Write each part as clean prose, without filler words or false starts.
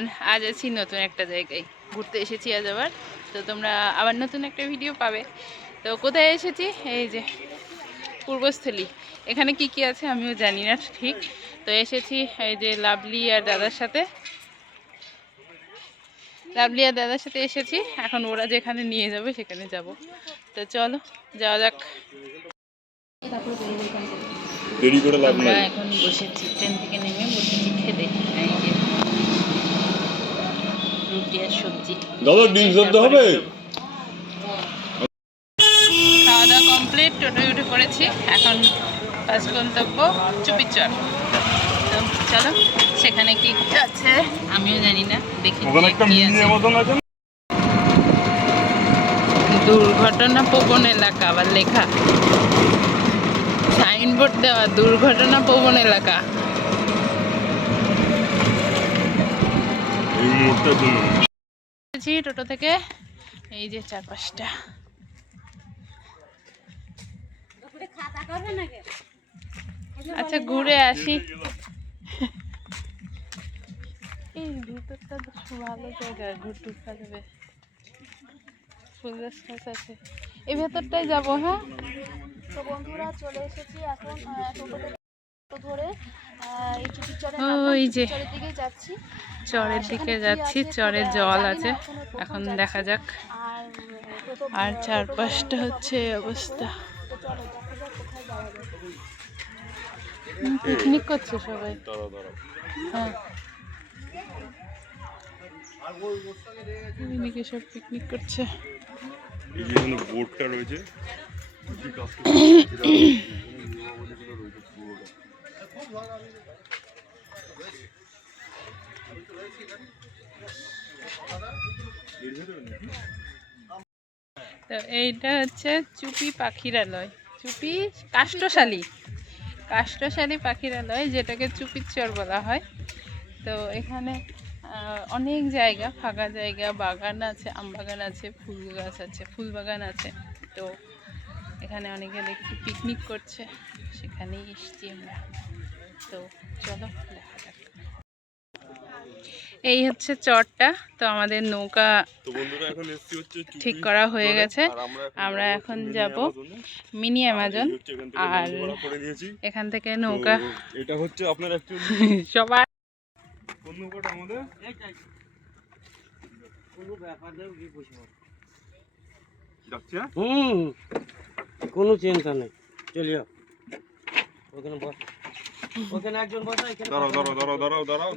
আর আজ আছি নতুন একটা জায়গায় ঘুরতে এসেছি আজ আবার। তো তোমরা আবার নতুন একটা ভিডিও পাবে। তো কোথায় এসেছি? এই যে পূর্বস্থলী। এখানে কি কি আছে আমিও জানি না ঠিক। তো এসেছি এই যে লাভলি আর দাদার সাথে এসেছি। এখন ওরা যেখানে নিয়ে যাবে সেখানে যাব। তো চলো যাওয়া যাক। আমরা এখন বসেছি, ট্রেন থেকে নেমে বসেছি খেতে। এই যে রুটি আর সবজি। হবে খাওয়া দাওয়া কমপ্লিট, টোটোয় উঠে পড়েছি। এখন ফার্স্ট গন্তব্য চুপিচর। তো চলো সেখানে কি আছে আমিও জানি না, দেখি দুর্ঘটনা প্রবণ এলাকা, আবার লেখা সাইনবোর্ড দেওয়া দুর্ঘটনা প্রবণ এলাকা। টোটো থেকে এই যে 4-5টা। আচ্ছা ঘুরে আসি। এই ভিতরটা ভালো জায়গা, ঘুরতে যাবে, ফুল গাছ টাছ আছে। এই ভেতরটাই যাবো। হ্যাঁ তো বন্ধুরা চলে এসেছি এখন ধরে এই ওই যে দিকে যাচ্ছি। চরের দিকে যাচ্ছি, চরে জল আছে এখন দেখা যাক। আর 4-5টা হচ্ছে অবস্থা। পিকনিক করছে সবাই। হ্যাঁ সব পিকনিক করছে। বোটটা রয়েছে। তো এইটা হচ্ছে চুপি পাখিরালয়, চুপি কাষ্ঠশালী পাখিরালয়, যেটাকে চুপিচর বলা হয়। তো এখানে অনেক জায়গা, ফাঁকা জায়গা, বাগান আছে, আম বাগান আছে, ফুল গাছ আছে, ফুল বাগান আছে। তো এখানে অনেকে দেখি পিকনিক করছে, সেখানেই এসছি আমরা। তো চলো দেখা যাক। এই হচ্ছে চরটা। তো আমাদের নৌকা ঠিক করা হয়ে গেছে। আমরা এখন যাব মিনি অ্যামাজন। আর এখান থেকে নৌকা এটা হচ্ছে আপনার সবার আমাদের কোনো চিন্তা নেই, চলিও ওখানে বস, ওখানে একজন বসা।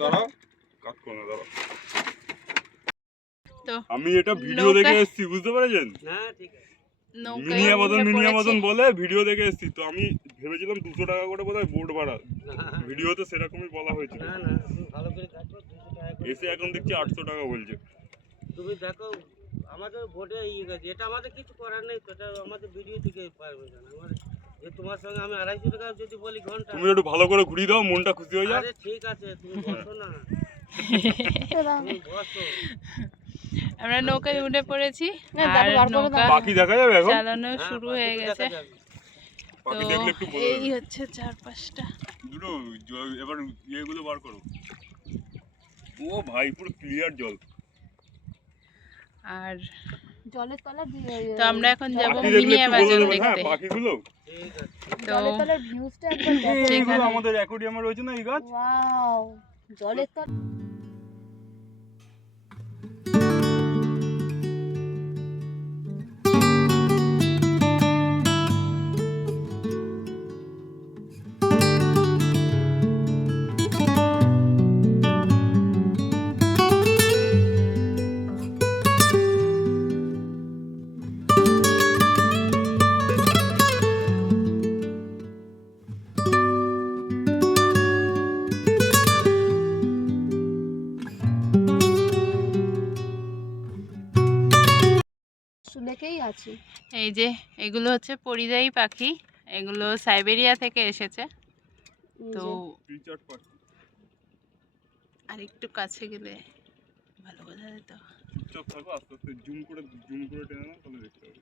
দাঁড়াও কাট করো না, দাঁড়াও। তো আমি এটা ভিডিও দেখে এসেছি, বুঝতে পেরেছেন? হ্যাঁ ঠিক আছে। মিনি অ্যামাজন বলে ভিডিও দেখে এসেছি। তো আমি ভেবেছিলাম 200 টাকা করে বোধহয় বোট ভাড়া, ভিডিওতে সেরকমই বলা হয়েছিল। না না ভালো করে দেখো, 200 টাকা এসে এখন দেখছি 800 টাকা বলছে। তুমি দেখো আমাদের ভোটে গেছে, এটা আমাদের কিছু করার নেই। এটা আমাদের ভিডিও থেকে পারবে না। আমাদের তোমার সঙ্গে আমি 250 টাকা যদি বলি ঘন্টা, তুমি একটু ভালো করে ঘুরিয়ে দাও, মনটা খুশি হয়ে যায়। আরে ঠিক আছে, তুমি বসো না। আমরা নৌকায় উঠে পড়েছি আর নৌকা বাকি দেখা যাবে, এখন চালানো শুরু হয়ে গেছে। তো এই হচ্ছে 4-5টা দুটো। এবার ইয়েগুলো বার করো। ও ভাই পুরো ক্লিয়ার জল। আর জলের তলা তো আমরা এখন যাব মিনি অ্যামাজন দেখতে। বাকিগুলো জলের তলার ভিউজটা একবার দেখো। এগুলো আমাদের অ্যাকোয়ারিয়ামে রয়েছে না, এই গাছ। ওয়াও, জলের তলা। লেখেই আছে। এই যে এগুলো হচ্ছে পরিযায়ী পাখি, এগুলো সাইবেরিয়া থেকে এসেছে। তো আর একটু কাছে গেলে ভালো বোঝা যেত। চুপচাপ থাকো, আস্তে আস্তে জুম করে টেনে নাও, তাহলে দেখতে পাবে।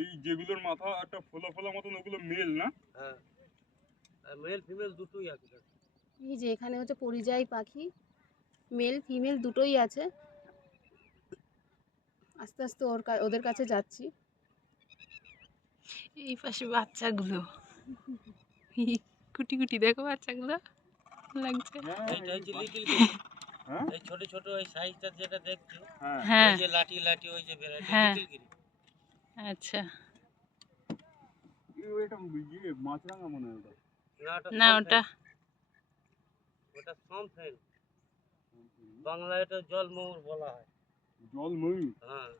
এই যেগুলোর মাথা একটা ফোলা ফোলা মতন ওগুলো মেল না? হ্যাঁ, মেল ফিমেল দুটোই আছে। এই যে এখানে হচ্ছে পরিযায়ী পাখি, মেল ফিমেল দুটোই আছে। আস্তে আস্তে ওদের কাছে যাচ্ছি। এই পাশে বাচ্চাগুলো কুটি কুটি দেখো বাচ্চাগুলো লাগছে। এইটা হচ্ছে লিটল হ্যাঁ এই ছোট ছোট এই সাইজটা যেটা দেখছো, হ্যাঁ হ্যাঁ ওই যে লাঠি লাঠি ওই যে ভ্যারাইটি হ্যাঁ। লিটল গিরি। আচ্ছা এটা ইয়ে মাছরাঙা মনে হয় ওটা। না ওটা ওটা সমফেন, বাংলায় এটা জলময়ূর বলা হয়। জল ময়ূর। হ্যাঁ,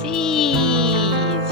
চিজ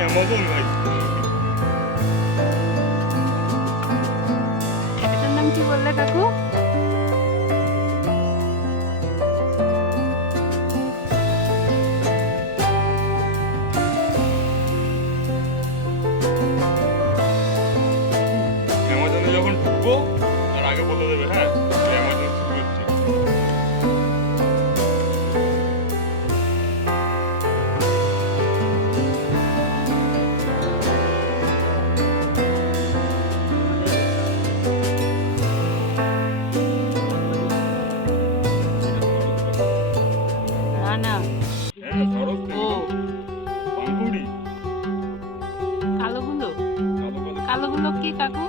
অ্যামাজন ভাই। এটার নাম কি বললে কাকু? অ্যামাজনে যখন ঢুকবো তার আগে বলে দেবে, হ্যাঁ অ্যামাজন শুরু হচ্ছে। কালোগুলো কি কাকু?